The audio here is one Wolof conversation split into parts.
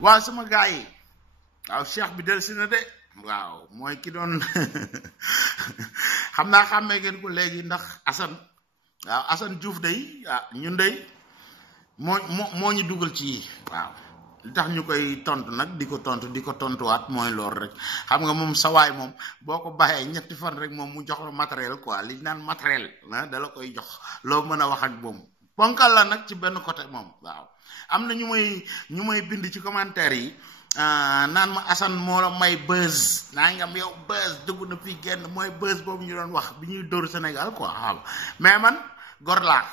waaw sama gars yi waaw cheikh bi del si na de waaw mooy ki doon xam naa xàmmee ngeen ko léegi ndax Assane waaw Assane Diouf day ñun day moo ñu dugal ci waaw li tax ñu koy tontu nag di ko tontuwaat mooy loolu rek xam nga moom sawaay moom boo ko bàyyee ñetti fan rek moom mu jox la matériel quoi li naan matériel da la koy jox loo mën a wax ak moom ponkal la nag ci benn côté moom waaw am na ñu may bind ci commentaire yi naan ma Assane moo la may buzz naa ngam yow buzz dugg na fii genn mooy buzz boobu ñu doon wax bi ñuy dóor Sénégal quoi waaw mais man gor laa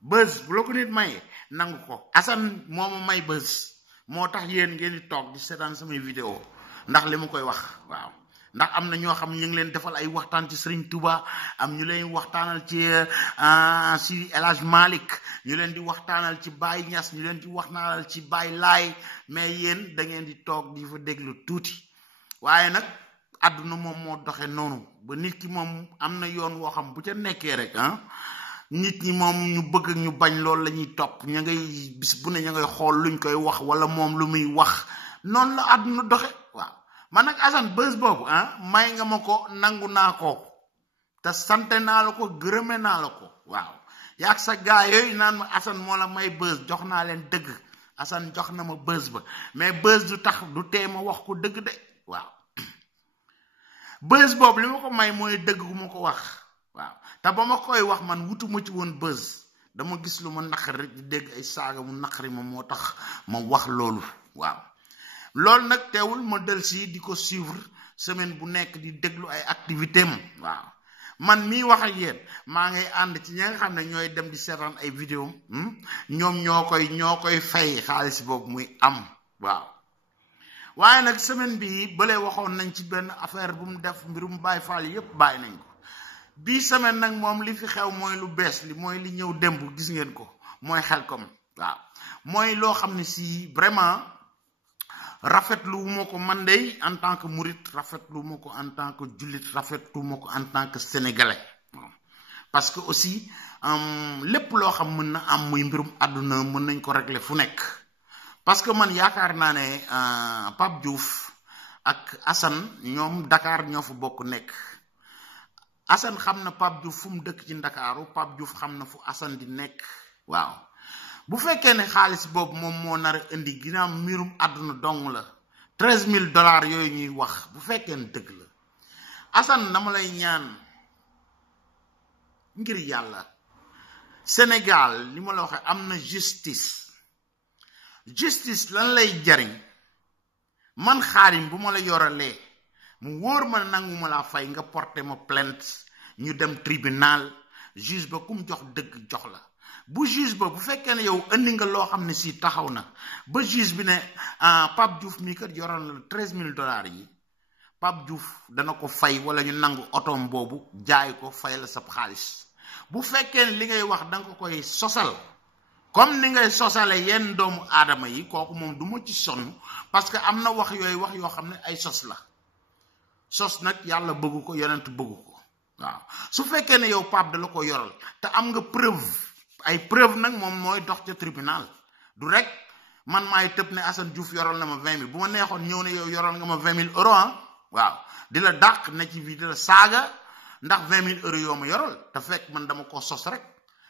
buzz bu la ko nit may nangu ko Assane moo ma may buzz moo tax yéen ngeen di toog di seetaan samay vidéo ndax li ma koy wax waaw ndax am na ñoo xam ñu ngi leen defal ay waxtaan ci Serigne Touba am ñu leen waxtaanal ci si El Hadj Malick ñu leen di waxtaanal ci Baye Niass ñu leen di waxtaanal ci Baye Laay mais yéen da ngeen di toog di fa déglu tuuti waaye nag àdduna moom moo doxe noonu ba nit ki moom am na yoon woo xam bu ca nekkee rek nit ñi moom ñu bëgg ak ñu bañ loolu la ñuy topp ña ngay bis bu ne ña ngay xool luñ koy wax wala moom lu muy wax noonu la àdduna doxe waaw man nag Assane bés boobu may nga ma ko nangu naa ko te sante naa la ko gërëme naa la ko waaw yaag sa gaa yooyu naan ma Assane moo la may bés jox naa leen dëgg Assane jox na ma bés ba mais bés du tax du tee ma wax ko dëgg de waaw bés boobu li ma ko may mooy dëgg gu ma ko wax waaw te ba ma koy wax man wutuma ci woon bés dama gis lu ma naqari rek di dégg ay saaga mu naqari ma moo tax ma wax loolu waaw loolu nag teewul ma del si di ko suivre semaine bu nekk di déglu ay activité am waaw man mii wax ak yéen maa ngay ànd ci ñi nga xam ne ñooy dem di seetaan ay vidéo ñoom ñoo koy fay xaalis boobu muy am waaw waaye nag semaine bi bële waxoon nañ ci benn affaire bu mu def mbirum Baye Fall yépp bàyyi nañ ko bii semaine nag moom li fi xew mooy lu bees li mooy li ñëw démb gis ngeen ko mooy Xelcom waaw mooy loo xam ne si vraiment rafetlu wu ma ko man de en tant que murit rafetlu wu ma ko en tant que jullit rafetlu wu ma ko en tant que sénégalais parce que aussi lépp loo xam mën na am muy mbirum àdduna mën nañ ko régler fu nekk parce que man yaakaar naa ne Pape Diouf ak Assane ñoom Dakar ñoo fa bokk nekk Assane xam na Pape Diouf fu mu dëkk ci Ndakaaru Pape Diouf xam na fu Assane di nekk waaw bu fekkee ne xaalis boobu moom moo nar a indi ginnaaw mbirum àdduna dong la $13,000 yooyu ñuy wax bu fekkee ne dëgg la Assane dama lay ñaan ngir yàlla Sénégal li ma la waxee am na justice lan lay jariñ man Xaadim bu ma la yoralee mu wóor ma nangu ma laa fay nga porté ma plainte ñu dem tribunal juge ba kum jox dëgg jox la bu juge ba bu fekkee ne yow indi nga loo xam ne si taxaw na ba juge bi ne Pape Diouf mii kat yoroon la $13,000 yi Pape Diouf dana ko fay wala ñu nangu otoom boobu jaay ko fay la sab xaalis bu fekkee ne li ngay wax danga ko koy sosal comme ni ngay sosale yenn doomu aadama yi kooku moom du ma ci sonn parce que am na wax yoo xam ne ay sos la sos nag yàlla bëggu ko yonent bëggu ko waaw su fekkee ne yow Pape da la ko yoral te am nga preuve nag moom mooy dox ca tribunal du rek man maay tëb ne Assane Diouf yoral na ma 20,000 bu ma neexoon ñëw ne yow yoral nga ma €20,000 waaw di la dàq ne ci bi di la saaga ndax €20,000 yoo ma yoral te fekk man dama ko sos rek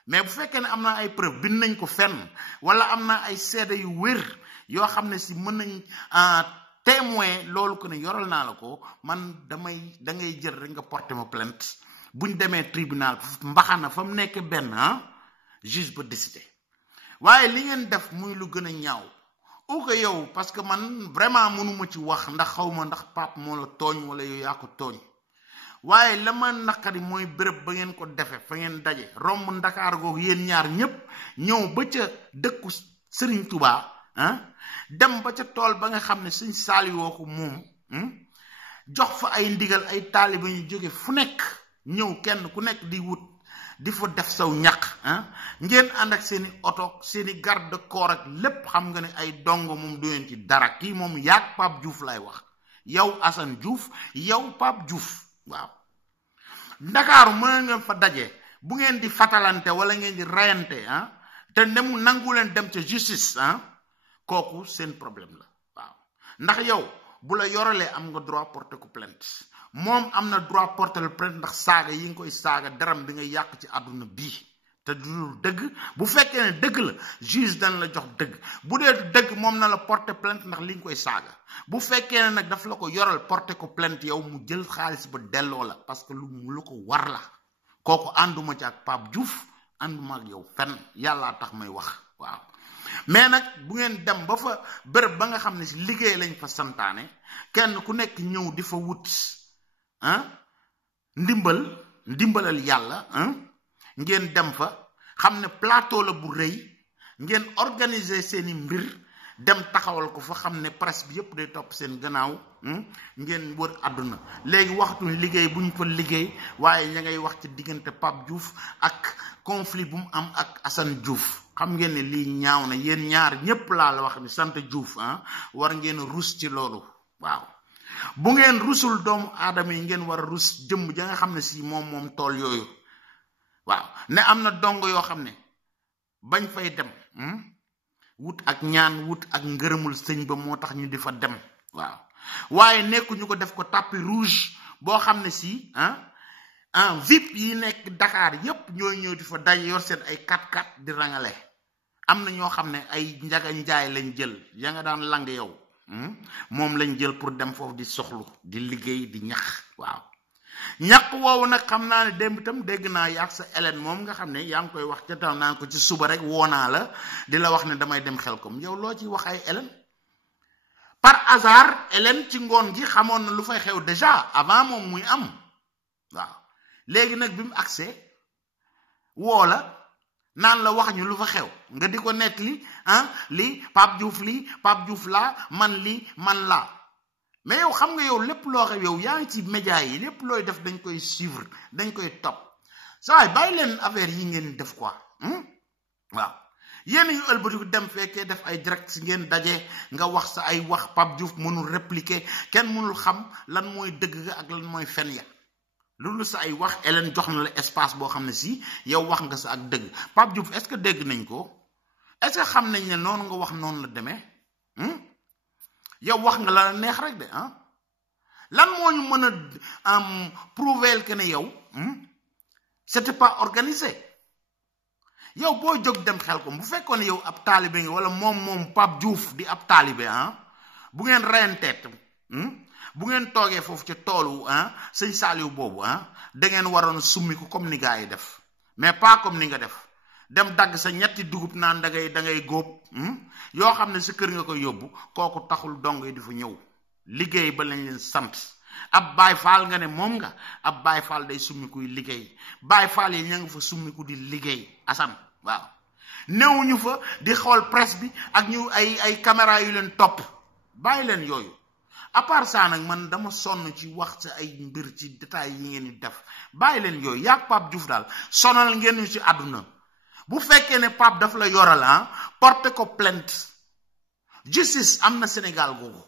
mais bu fekkee ne am naa ay preuve bind nañ ko fenn wala am naa ay seede yu wér yoo xam ne si mën nañ témoin loolu ko ne yoral naa la ko man da ngay jël rek nga porté ma plainte buñ demee tribunal mbaxana fa mu nekk benn juge ba décidé waaye li ngeen def muy lu gën a ñaaw ou que yow parce que man vraiment mënuma ci wax ndax xawma ndax Pape moo la tooñ wala yow yaa ko tooñ waaye la ma naqari mooy béréb ba ngeen ko defe fa ngeen daje romb Ndakaar googu yéen ñaar ñépp ñëw ba ca dëkku Serigne Touba dem ba ca tool ba nga xam ne Sëñ Saaliwoo ko moom jox fa ay ndigal ay taaliba ñu jóge fu nekk ñëw kenn ku nekk di wut di fa def saw ñaq ngeen ànd ak seeni oto seeni garde corps ak lépp xam nga ne ay dongo moom du ngeen ci dara kii moom yaag Pape Diouf lay wax yow Assane Diouf yow Pape Diouf waaw Ndakaaru mën nga fa daje bu ngeen di fatalante wala ngeen di rayante te nemu nangu leen dem ca justice kooku seen problème la waaw ndax yow bu la yoralee am nga droit porter ko plainte moom am na droit porter plainte ndax saaga yi nga koy saaga daram bi nga yàq ci àdduna bii te du dëgg bu fekkee ne dëgg la juge dañ la jox dëgg bu dee dëgg moom na la porter plainte ndax li nga koy saaga bu fekkee ne nag daf la ko yoral porter ko plainte yow mu jël xaalis ba delloo la parce que lu ko war la kooku ànduma ci ak Pape Diouf ànduma ak yow fenn yàllaa tax may wax waaw mais nag bu ngeen dem ba fa bërëb ba nga xam ne si liggéey lañ fa santaane kenn ku nekk ñëw di fa wut ndimbalal yàlla ngeen dem fa xam ne plateau la bu rëy ngeen organiser seeni mbir dem taxawal ko fa xam ne presse bi yëpp day topp seen gannaaw ngeen wër àdduna léegi waxtuñ liggéey bu ñu fa liggéey waaye ña ngay wax ci diggante Pape Diouf ak conflit bu mu am ak Assane Diouf xam ngeen ne lii ñaaw na yéen ñaar ñépp laa la wax ni sant Diouf war ngeen rus ci loolu waaw bu ngeen rusul doomu aadama yi ngeen war a rus jëmm ja nga xam ne si moom tool yooyu waaw ne am na dong yoo xam ne bañ fay dem wut ak ñaan wut ak ngërëmul sëñ ba moo tax ñu di fa dem waaw waaye nekkuñu ko def ko tapis rouge boo xam ne si VIP yi nekk Dakar yépp ñooy ñëw di fa daj yor seen ay 4x4 di rangale am na ñoo xam ne ay njaga njaay lañ jël ya nga daan lang yow moom lañ jël pour dem foofu di soxlu di liggéey di ñax waaw ñàkk woowu nag xam naa ne démb itam dégg naa yàq sa Hélène moom nga xam ne yaa ngi koy wax ca tal naan ko ci suba rek woonaa la di la wax ne damay dem Xelkom yow loo ci wax ay Hélène par hasard Hélène ci ngoon gi xamoon na lu fay xew déjà avant moom muy am waaw léegi nag bi mu agsee woo la naan la wax ñu lu fa xew nga di ko nekk li Pape Diouf laa man lii man laa mais yow xam nga yow lépp loo xew yow yaa ngi ci média yi lépp looy def dañ koy suivre dañ koy topp saa yi bàyyi leen affaire yi ngeen def quoi waaw yéen yu ëlbatiku dem fekkee def ay direct si ngeen daje nga wax sa ay wax Pape Diouf mënul répliquer kenn mënul xam lan mooy dëgg ga ak lan mooy fen ya loolu sa ay wax Hélène jox na la espace boo xam ne si yow wax nga sa ak dëgg Pape Diouf est-ce que dégg nañ ko est-ce que xam nañ ne noonu nga wax noonu la demee yow wax nga la neex rek de lan moo ñu mën a prouver que ne yow c'était pas organisé yow boo jóg dem Xelkom bu fekkoon ne yow ab taalibe nga wala moom Pape Diouf di ab taalibe bu ngeen reyanteet bu ngeen toogee foofu ci toolu sëñ Saliou boobu da ngeen waroon summi ko comme ni gars yi def mais pas comme ni nga def dem dagg sa ñetti dugub naan da ngay góob yoo xam ne sa kër nga koy yóbbu kooku taxul dong yi di fa ñëw liggéey ba lañ leen sant ab Baay Faal nga ne moom nga ab Baay Faal day summiku liggéey Baay Faal yi ña nga fa summiku di liggéey Assane waaw newuñu fa di xool presse bi ak ñu ay caméra yu leen topp bàyyi leen yooyu à part ça nag man dama sonn ci wax sa ay mbir ci détails yi ngeen di def bàyyi leen yooyu yaa Pape Diouf daal sonal ngeen ñu ci àdduna bu fekkee ne Pape daf la yoral porte ko plainte justice am na Sénégal googu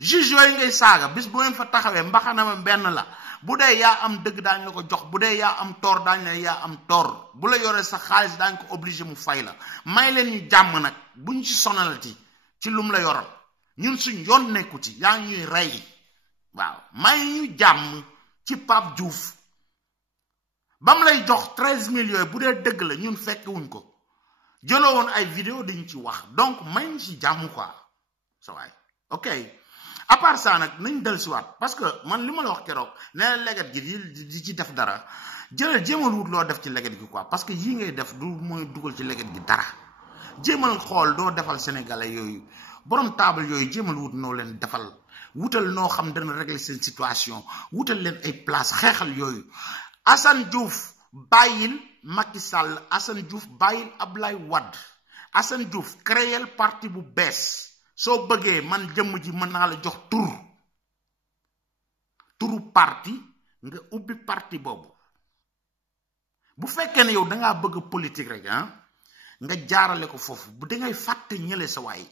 juge yooyu ngay saaga bis bu ngeen fa taxawee mbaxanama benn la bu dee yaa am dëgg daañ la ko jox bu dee yaa am tort daañ la yaa am tort bu la yoree sa xaalis daañ ko obligé mu fay la may leen ñu jàmm nag buñ ci sonalati ci lum la yoral ñun suñ yoon nekku ci yaa ngi ñuy rey waaw may ñu jàmm ci Pape Diouf ba mu lay jox 13 millions yooyu bu dee dëgg la ñun fekk wuñ ko jëloo woon ay vidéo dañ ci wax donc may ñu ci jàmm quoi sa waay ok à part ça nag nañ del siwaat parce que man li ma la wax keroog nee leget gi di ci def dara jéemal wut loo def ci leget gi quoi parce que yii ngay def du mooy dugal ci leget gi dara jéemal xool doo defal sénégalais yooyu borom taabal yooyu jéemal wut noo leen defal wutal noo xam dana régler seen situation wutal leen ay place xeexal yooyu Assane Diouf bàyyil Macky Sall Assane Diouf bàyyil Ablaye Wade Assane Diouf créer parti bu bees soo bëggee man jëmm ji mën naa la jox turu parti nga ubbi parti boobu bu fekkee ne yow dangaa bëgg politique rek nga jaarale ko foofu bu dangay fàtte ñële sa waay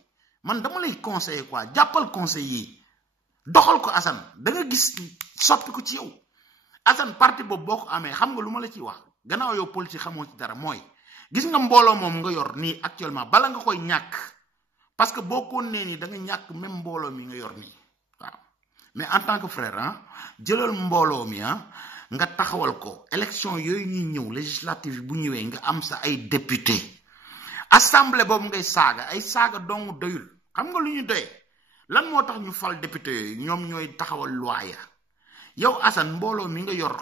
man dama lay conseiller quoi jàppal conseil yi doxal ko Assane da nga gis soppi ko ci yow Assane parti boobu boo ko amee xam nga lu ma la ciy wax gannaaw yow politique xamoo ci dara mooy gis nga mbooloo moom nga yor nii actuellement bala nga koy ñàkk parce que boo ko nee nii da nga ñàkk même mbooloo mi nga yor nii waaw mais en tant que frère jëlal mbooloo mi nga taxawal ko élection yooyu ñuy ñëw législative bu ñëwee nga am sa ay député assemblée boobu ngay saaga ay saaga dong doyul xam nga lu ñu doyee lan moo tax ñu fal député yooyu ñoom ñooy taxawal loi ya yow Assane mbooloo mi nga yor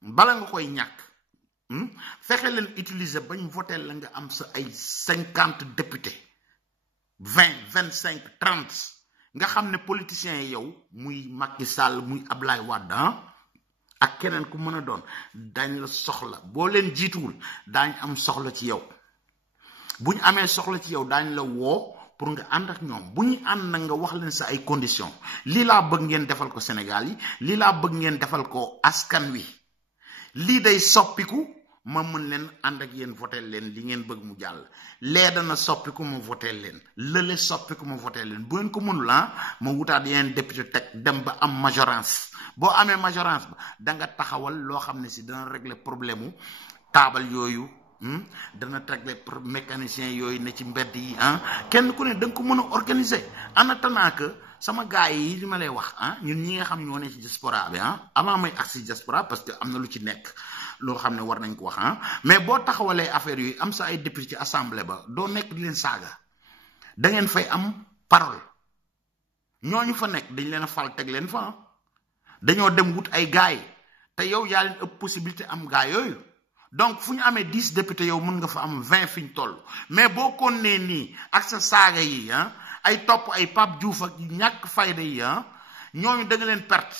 bala nga koy ñàkk fexe leen utiliser bañ voté la nga am sa ay 50 député 20 25 30 nga xam ne politiciens yi yow muy Macky Sall muy Ablaye Wade ak keneen ku mën a doon dañ la soxla boo leen jiituwul daañ am soxla ci yow bu ñu amee soxla ci yow daañ la woo pour nga ànd ak ñoom bu ñu ànd nag nga wax leen sa ay conditions lii laa bëgg ngeen defal ko Sénégal yi lii laa bëgg ngeen defal ko askan wi lii day soppiku ma mën leen ànd ak yéen voté leen li ngeen bëgg mu jàll lee dana soppiku ma voté leen lële soppiku ma voté leen bu ngeen ko mënul ma wutaat yeneen député teg dem ba am majorance boo amee majorance ba da nga taxawal loo xam ne si dana régler problème mu taabal yooyu dana régler mécanicien yooyu ne ci mbedd yi kenn ku ne da nga ko mën a organiser en attendant que sama gars yi li ma lay wax ñun ñi nga xam ñoo ne ci diaspora bi avant may agsi diaspora parce que am na lu ci nekk loo xam ne war nañ ko wax mais boo taxawalee affaire yooyu am sa ay député ci assemblée ba doo nekk di leen saaga da ngeen fay am parole ñooñu fa nekk dañ leen a fal teg leen fa dañoo dem wut ay gaay te yow yaa leen ëpp possibilité am gaay yooyu donc fu ñu amee 10 députés yow mën nga fa am 20 fi ñu toll mais boo ko nee nii ak sa saaga yi ay topp ay Pape Diouf ak ñàkk fayda yi ñooñu da nga leen perte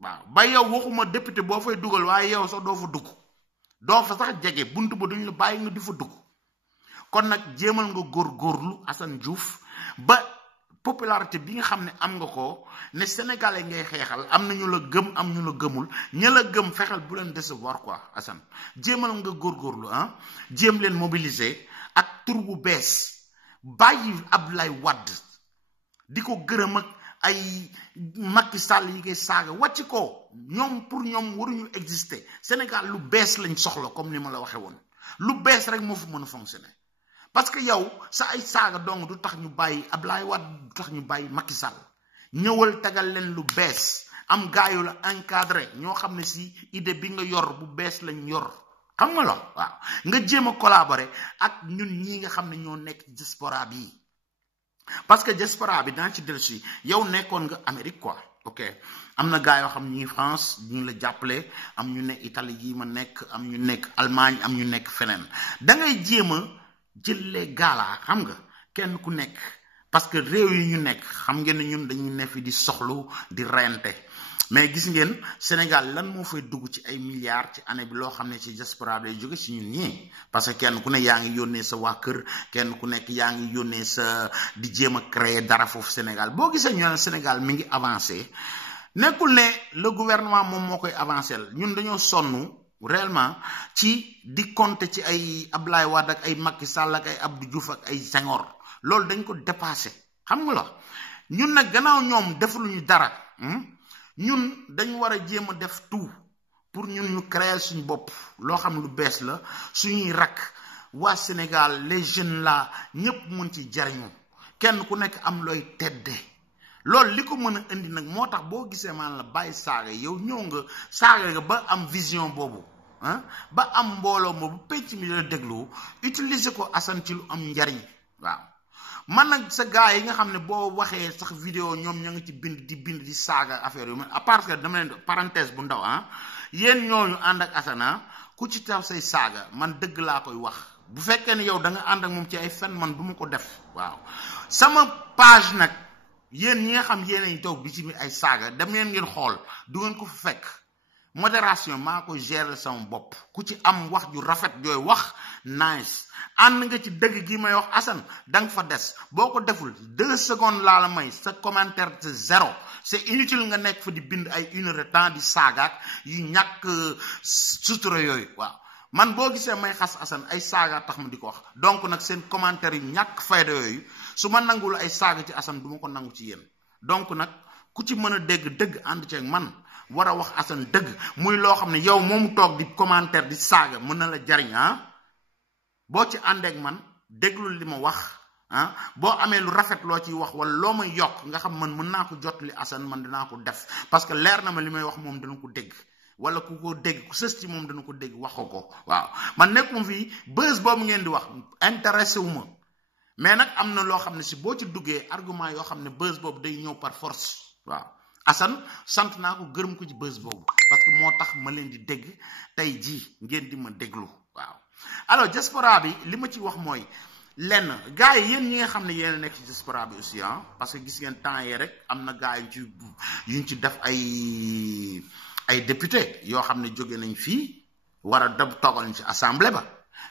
waaw ba yow waxuma député boo fay dugal waaye yow sax doo fa dugg doo fa sax jege bunt ba duñ la bàyyi nga di fa dugg kon nag jéemal nga góorgóorlu Assane Diouf ba popularité bi nga xam ne am nga ko ne sénégalais ngay xeexal am na ñu la gëm am ñu la gëmul ña la gëm fexeel bu leen décevoir quoi Assane jéemal nga góorgóorlu jéem leen mobiliser ak tur bu bees bàyyi Abdoulaye Wade di ko gërëm ak ay Macky Sall yi ngay saaga wàcc ko ñoom pour ñoom waruñu exister Sénégal lu bees lañ soxla comme ni ma la waxee woon lu bees rek moo fi mën a fonctionner parce que yow sa ay saaga dong du tax ñu bàyyi Abdoulaye Wade du tax ñu bàyyi Macky Sall ñëwal tegal leen lu bees am gaayu la encadré ñoo xam ne si idée bi nga yor bu bees lañ yor xam nga la waaw nga jéem a collaborer ak ñun ñi nga xam ne ñoo nekk diaspora bi parce que diaspora bi daan ci dellusi yow nekkoon nga Amérique quoi ok am na gars yoo xam ñi France ñu la jàppale am ñu nekk Italie yi ma nekk am ñu nekk Allemagne am ñu nekk feneen da ngay jéem a jëlee gaala xam nga kenn ku nekk parce que réew yi ñu nekk xam ngeen ne ñun dañuy ne fi di soxlu di rente mais gis ngeen Sénégal lan moo fay dugg ci ay milliards ci année bi loo xam ne ci diaspora day jóge ci ñun ñii parce que kenn ku ne yaa ngi yónnee sa waa kër kenn ku nekk yaa ngi yónnee sa di jéem a créer dara foofu Sénégal boo gisee ñu ne Sénégal mi ngi avancé nekkul ne le gouvernement moom moo koy avancé ñun dañoo sonn réellement ci di compter ci ay Abdoulaye Wade ak ay Macky Sall ak ay Abdou Diouf ak ay Senghor loolu dañ ko dépassé xam nga la ñun nag gannaaw ñoom defaluñu dara ñun dañ war a jéem a def tout pour ñun ñu créer suñu bopp loo xam lu bees la suñuy rakk waa Sénégal les jeunes là ñëpp mën ci jariñu kenn ku nekk am looy tedde loolu li ko mën a indi nag moo tax boo gisee man la bàyyi saaga yow ñëw nga saaga nga ba am vision boobu ba am mbooloo boobu penc mi la déglu utiliser ko Assane ci lu am njariñ waaw man nag sa gars yi nga xam ne boo waxee sax vidéo ñoom ña ngi ci bind di saaga affaire yu mel à part que dama leen parenthèse bu ndaw yéen ñooñu ànd ak Assane ku ci taw say saaga man dëgg laa koy wax bu fekkee ne yow da nga ànd ak moom ci ay fen man du ma ko def waaw sama page nag yéen ñi nga xam yéen toog bi ci ay saaga dem ngeen xool du ngeen ko fa fekk modération maa ko gérer sama bopp ku ci am wax ju rafet jooy wax nice ànd nga ci dëgg gi may wax Assane da nga fa des boo ko deful 2 secondes laa la may sa commentaire c'est 0 c'est inutile nga nekk fa di bind ay 1 heure de temps di saagaak yu ñàkk sutura yooyu waaw man boo gisee may xas Assane ay saaga tax ma di ko wax donc nag seen commentaire yu ñàkk fayda yooyu su ma nangul ay saaga ci Assane du ma ko nangu ci yéen donc nag ku ci mën a dégg dëgg ànd ceeg man war a wax Assane dëgg muy loo xam ne yow moomu toog di commentaire di saaga mën na la jariñ boo ci àndeek man déglul li ma wax ah boo amee lu rafet loo ciy wax wala loo may yokk nga xam man mën naa ko jotali Assane man dinaa ko def parce que leer na ma li may wax moom dana ko dégg wala ku ko dégg ku sës ci moom dana ko dégg wax ko waaw man nekkuma fii buzz boobu ngeen di wax intéressé wu ma mais nag am na loo xam ne si boo ci duggee argument yoo xam ne buzz boobu day ñëw par force waaw Assane sant naa ko gërëm ko ci buzz boobu parce que moo tax ma leen di dégg tey jii ngeen di ma déglu waaw alors diaspora bi li ma ci wax mooy lenn gars yi yéen ñi nga xam ne yéen a nekk ci diaspora bi aussi ah parce que gis ngeen temps yi rek am na gars yuñ ci def ay député yoo xam ne jóge nañ fii war a dem toogal ci assemblée ba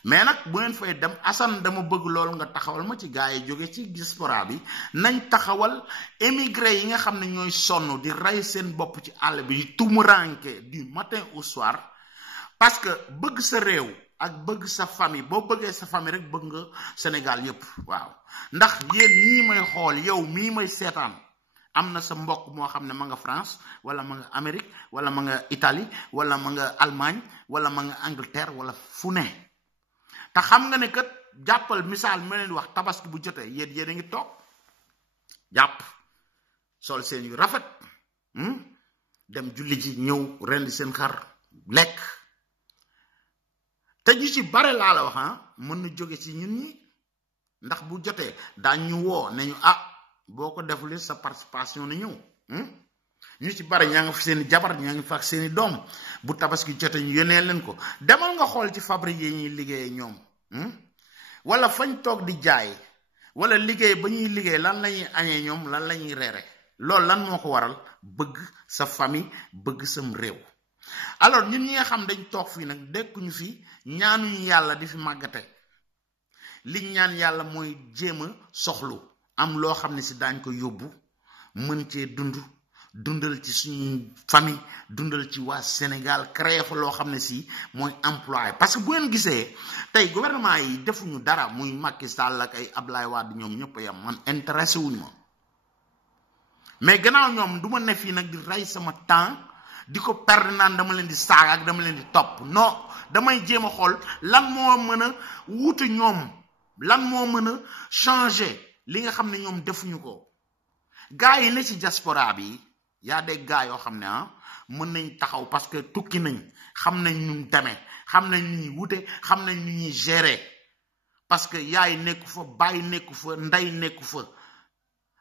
mais nag bu ngeen fay dem Assane dama bëgg loolu nga taxawal ma ci gars yi jóge ci diaspora bi nañ taxawal émigré yi nga xam ne ñooy sonn di rey seen bopp ci àll bi di tumuranke du matin au soir parce que bëgg sa réew ak bëgg sa famille boo bëggee sa famille rek bëgg nga Sénégal yépp waaw ndax yéen ñii may xool yow mii may seetaan am na sa mbokk moo xam ne ma nga France wala ma nga Amérique wala ma nga Italie wala ma nga Allemagne wala ma nga Angleterre wala fu ne te xam nga ne kat jàppal misaal ma leen wax tabaski bu jotee yéen a ngi toog jàpp sol seen yu rafet dem julli ji ñëw rendi seen xar lekk te ñu ci bare laa la wax mën na jóge ci ñun ñi ndax bu jotee daañ ñu woo ne ñu boo ko defulee sa participation na ñëw ñu ci bare ñaa nga fi seeni jabar ñaa ngi fa ak seeni doom bu tabaski jotee ñu yónnee leen ko demal nga xool ci fabrique yi ñuy liggéeyee ñoom wala fañ toog di jaay wala liggéey ba ñuy liggéey lan la ñuy añee ñoom lan la ñuy reere loolu lan moo ko waral bëgg sa famille bëgg sam réew alors ñun ñi nga xam dañ toog fii nag dekkuñu fi ñaanuñu yàlla di fi màggate liñ ñaan yàlla mooy jéem a soxlu am loo xam ne si daañ ko yóbbu mën cee dundal ci suñu famille dundal ci waa Sénégal créer fa loo xam ne si mooy emploi parce que bu ngeen gisee tey gouvernement yi defuñu dara muy Macky Sall ak ay Ablaye Wade ñoom ñëpp a yam man intéressé wuñu ma mais gannaaw ñoom du ma ne fii nag di rey sama temps di ko perdre naan dama leen di saaga ak dama leen di topp non damay jéem a xool lan moo mën a wuute ñoom lan moo mën a changer li nga xam ne ñoom defuñu ko gars yi ne ci diaspora bi yaa des gars yoo xam ne mën nañ taxaw parce que tukki nañ xam nañ ñu demee xam nañ ñu ñuy wute xam nañ ñu ñuy gérer parce que yaay nekku fa baay nekku fa ndey nekku fa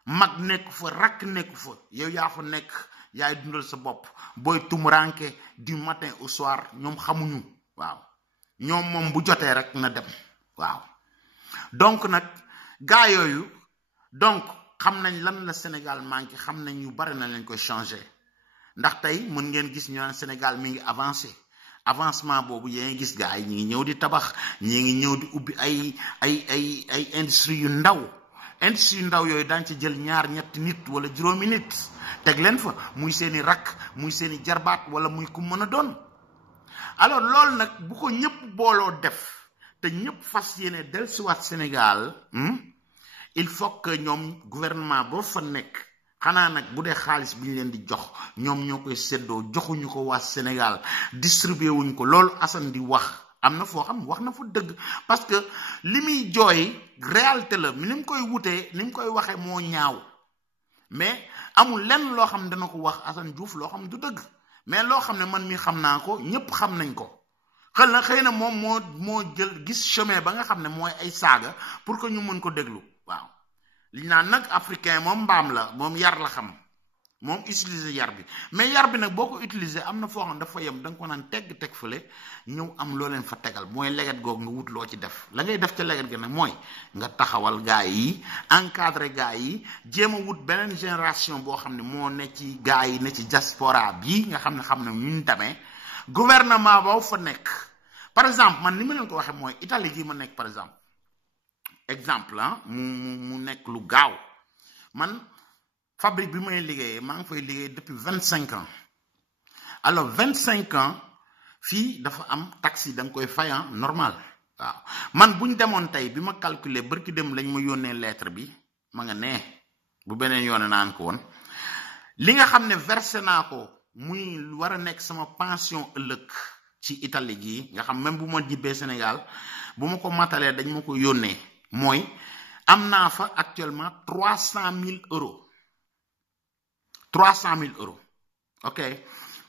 mag nekku fa rakk nekku fa yow yaa fa nekk yaay dundal sa bopp booy tumuranke du matin au soir ñoom xamuñu waaw ñoom moom bu jotee rek na dem waaw donc nag gaa yooyu donc xam nañ lan la Sénégal manqué xam nañ ñu bari na lañ koy changer ndax tey mën ngeen gis ñu naan Sénégal mi ngi avancé avancement boobu yaa ngi gis gaa yi ñi ngi ñëw di tabax ñi ngi ñëw di ubbi ay industrie yu ndaw yooyu daañ ci jël ñaar ñetti nit wala juróomi nit teg leen fa muy seeni rakk muy seeni jarbaat wala muy ku mën a doon alors loolu nag bu ko ñëpp booloo def te ñëpp fas yéene dellusiwaat Sénégal il faut que ñoom gouvernement boo fa nekk xanaa nag bu dee xaalis bi ñu leen di jox ñoom ñoo koy séddoo joxuñu ko waa Sénégal distribué wuñ ko loolu Assane di wax am na foo xam wax na fa dëgg parce que li muy jooy réalité la ni mu koy wutee ni mu koy waxee moo ñaaw mais amul lenn loo xam ne dana ko wax Assane Diouf loo xam ne du dëgg mais loo xam ne man mi xam naa ko ñëpp xam nañ ko xëy na moom moo jël gis chemin ba nga xam ne mooy ay saaga pour que ñu mën ko déglu waaw li naan nag africain moom mbaam la moom yar la xam moom utiliser yar bi mais yar bi nag boo ko utiliser am na foo xam dafa yem da nga ko naan teg fële ñëw am loo leen fa tegal mooy leget googu nga wut loo ci def la ngay def ca leget gi nag mooy nga taxawal gaa yi encadré gaa yi jéem a wut beneen génération boo xam ne moo ne ci gaa yi ne ci diaspora bii nga xam ne ñu demee gouvernement boo fa nekk par exemple man ni ma leen ko waxee mooy Italie gii ma nekk par exemple mu nekk lu gaaw man fabrique bi may liggéeyee maa ngi fay liggéey depuis 25 ans alors 25 ans fii dafa am taxi da nga koy fay normal waaw man bu ñu demoon tey bi ma calculer barki dem lañ ma yónnee lettre bi ma nga nee bu beneen yoone naan ko woon li nga xam ne versé naa ko muy war a nekk sama pension ëllëg ci Italie gii nga xam même bu ma jibbee Sénégal bu ma ko matalee dañ ma ko yónnee mooy am naa fa actuellement 300 000 euros 300 000 euros ok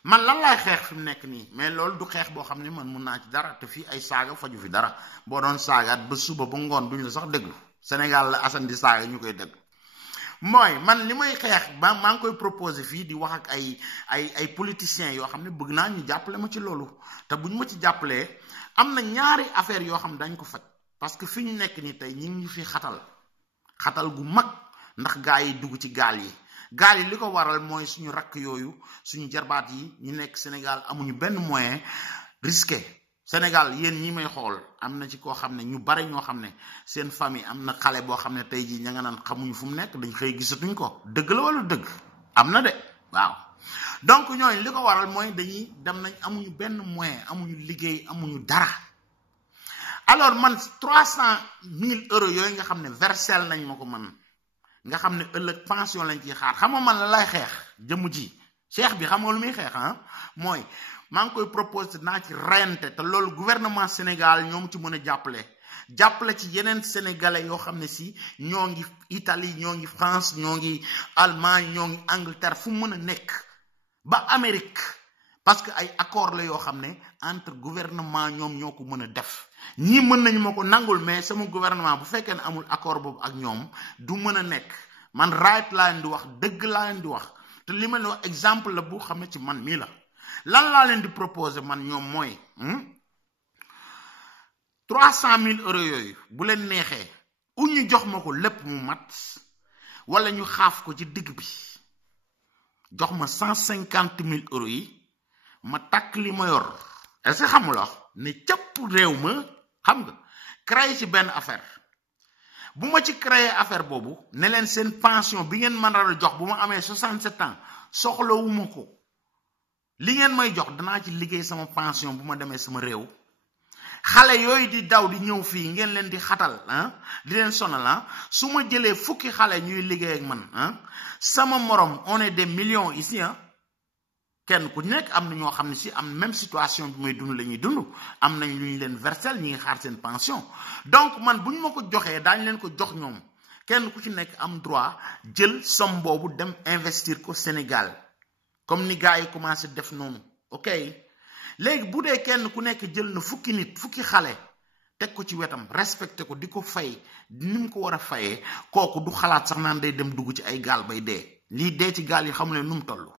man lan laay xeex fi mu nekk nii mais loolu du xeex boo xam ne man mun naa ci dara te fii ay saaga faju fi dara boo doon saagaat ba suba ba ngoon duñ la sax déglu Sénégal la Assane di saaga ñu koy déglu mooy man li may xeex maa ngi koy proposé fii di wax ak ay politiciens yoo xam ne bëgg naa ñu jàppale ma ci loolu te bu ñu ma ci jàppalee am na ñaari affaire yoo xam ne dañ ko faj parce que fi ñu nekk nii tey ñu ngi ñu fi xatal gu mag ndax gaa yi dugg ci gaal yi li ko waral mooy suñu rakk yooyu suñu jarbaat yi ñu nekk Sénégal amuñu benn moyen risqué Sénégal yéen ñi may xool am na ci koo xam ne ñu bare ñoo xam ne seen famille am na xale boo xam ne tey jii ña nga naan xamuñu fu mu nekk dañ xëy gisatuñ ko dëgg la wala dëgg am na de waaw donc ñooñu li ko waral mooy dañuy dem nañ amuñu benn moyen amuñu liggéey amuñu dara alors man 300 000 euros yooyu nga xam ne versel nañ ma ko man nga xam ne ëllëg pension lañ ciy xaar xam nga man la lay xeex jëmm ji cheikh bi xam nga lu muy xeex mooy maa ngi koy proposé naa ci rente te loolu gouvernement Sénégal ñoom ci mën a jàppale ci yeneen sénégalais yoo xam ne si ñoo ngi Italie ñoo ngi France ñoo ngi Allemagne ñoo ngi Angleterre fu mën a nekk ba Amérique parce que ay accord la yoo xam ne entre gouvernement ñoom ñoo ko mën a def ñii mën nañu ma ko nangul mais sama gouvernement bu fekkee ne amul accord boobu ak ñoom du mën a nekk man right laa leen di wax dëgg laa leen di wax te li ma leen wax exemple la bu xam ne ci man mii la lan laa leen di proposer man ñoom mooy 300 000 euros yooyu bu leen neexee u ñu jox ma ko lépp mu mat wala ñu xaaf ko ci digg bi jox ma 150 000 euros yi ma takk li ma yor est-ce que xamula ne cëpp réew ma xam nga créé ci benn affaire bu ma ci créé affaire boobu ne leen seen pension bi ngeen mën a jox bu ma amee 67 ans soxlawuma ko li ngeen may jox danaa ci liggéey sama pension bu ma demee sama réew xale yooyu di daw di ñëw fii ngeen leen di xatal di leen sonal su ma jëlee fukki xale ñuy liggéey ak man sama morom on est des millions ici kenn ku nekk am na ñoo xam ne si am même situation bi muy dund la ñuy dund am nañ lu ñu leen versel ñi ngi xaar seen pension donc man bu ñu ma ko joxee daañu leen ko jox ñoom kenn ku ci nekk am droit jël somme boobu dem investir ko Sénégal comme ni gars yi commencé def noonu ok léegi bu dee kenn ku nekk jël na fukki xale teg ko ci wetam respecté ko di ko fay ni mu ko war a fayee kooku du xalaat sax naan day dem dugg ci ay gaal bay dee lii dee ci gaal yi xamu leen nu mu toll